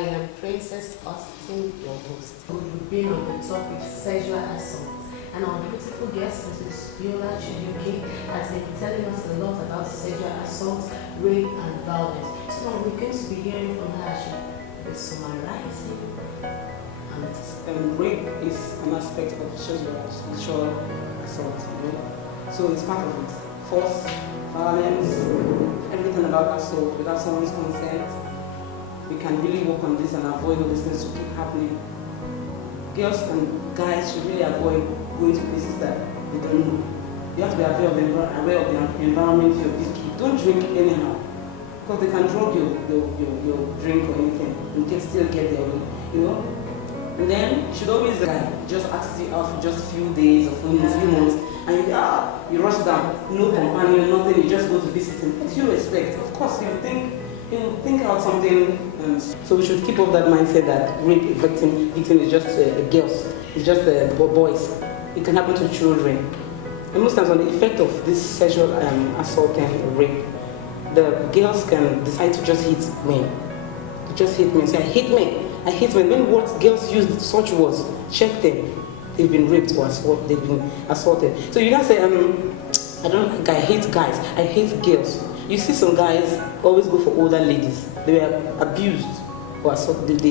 I am Princess Austin, your host. We'll be on the topic sexual assault. And our beautiful guest, Mrs. Viola Chibuike, has been telling us a lot about sexual assault, rape, and violence. So now we're going to be hearing from her. She will summarize it. Rape is an aspect of sexual assault, So it's part of it. Force, violence, everything about assault without someone's consent. We can really work on this and avoid all these things to keep happening. Girls and guys should really avoid going to places that they don't know. You have to be aware of the environment you're with. Don't drink anyhow, because they can drug your drink or anything and can still get their way, And then you should always just ask you out for just a few days or few months, and you rush down, no companion, nothing. You just go to visit him. What do you expect? Of course, you think out something. So we should keep up that mindset that rape victim is just girls, it's just boys. It can happen to children. And most times, on the effect of this sexual assault and rape, the girls can decide to just hit men. To just hit men. Say, I hate men. I hate when girls use such words, check them. They've been raped or they've been assaulted. So you don't say, I hate guys, I hate girls. You see some guys always go for older ladies. They were abused or assaulted.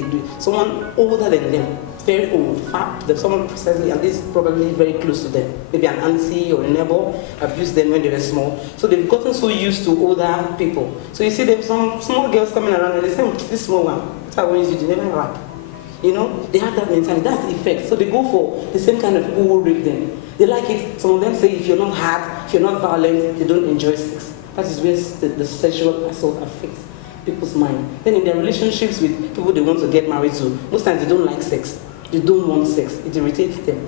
Someone older than them, very old, fat, someone precisely, and this is probably very close to them. Maybe an auntie or a neighbor abused them when they were small. So they've gotten so used to older people. So you see them, some small girls coming around and they say, this small one. You never rap. They have that mentality. That's the effect. So they go for the same kind of people who rape them. They like it. Some of them say if you're not hard, if you're not violent, they don't enjoy sex. That is where the sexual assault affects people's mind. Then in their relationships with people they want to get married to, most times they don't like sex. They don't want sex. It irritates them.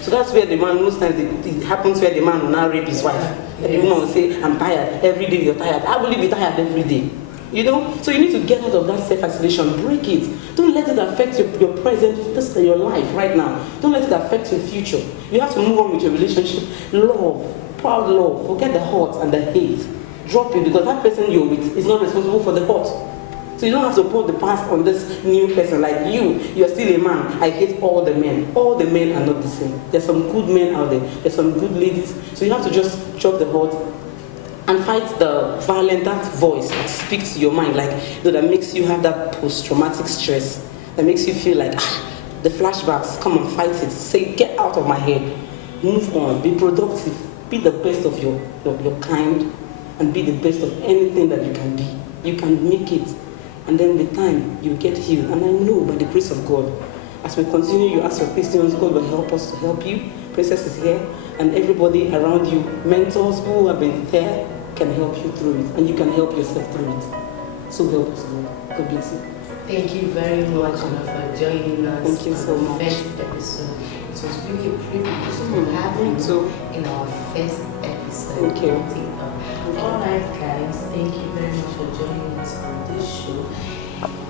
So that's where the man, most times it happens where the man will now rape his wife. And the woman will say, I'm tired. Every day you're tired. I will be tired every day. So you need to get out of that self-isolation, break it. Don't let it affect your present, your life right now. Don't let it affect your future. You have to move on with your relationship. Love, proud love, forget the hurt and the hate. Drop it, because that person you're with is not responsible for the hurt. So you don't have to put the past on this new person. Like you're still a man. I hate all the men. All the men are not the same. There's some good men out there. There's some good ladies. So you have to just drop the hurt and fight the violent, that voice that speaks to your mind, that makes you have that post-traumatic stress, that makes you feel like, the flashbacks, come on, fight it. Say, get out of my head. Move on, be productive, be the best of your kind, and be the best of anything that you can be. You can make it, and then with time, you get healed. And I know, by the grace of God, as we continue, you ask your questions, God will help us to help you. Princess is here, and everybody around you, mentors who have been there, can help you through it, and you can help yourself through it. So help us, Lord. God bless you. Thank you very much for joining us. Thank you so much. First episode. It was really a privilege to have you in our first episode. Thank you. Alright guys, thank you very much for joining us on this show.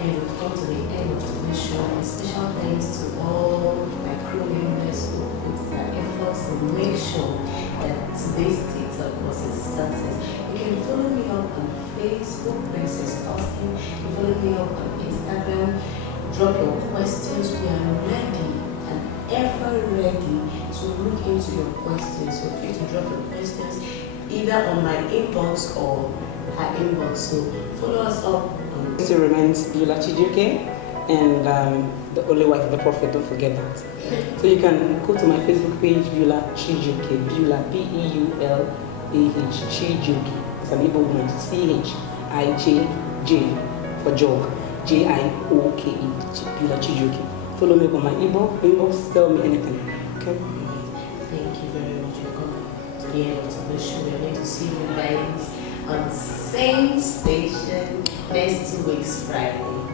And we've come to the end of the show. A special thanks to all my crew members who put their efforts to make sure that today's TikTok was a success. You can follow me up on Facebook, Princess Austin. You can follow me up on Instagram. Drop your questions. We are ready and ever ready to look into your questions. Feel free to drop your questions either on my inbox or her inbox. So follow us up on. It remains Viola Chibuike, and the only wife of the prophet. Don't forget that. So you can go to my Facebook page, Viola Chibuike. Viola, Beulah, Chibuike. It's an Igbo woman. Chijj for jog. Jioke. Viola Chibuike. Follow me on my inbox. Tell me anything. Okay. Thank you very much for coming to the end of the show. We're going to see you guys on the same station next 2 weeks Friday.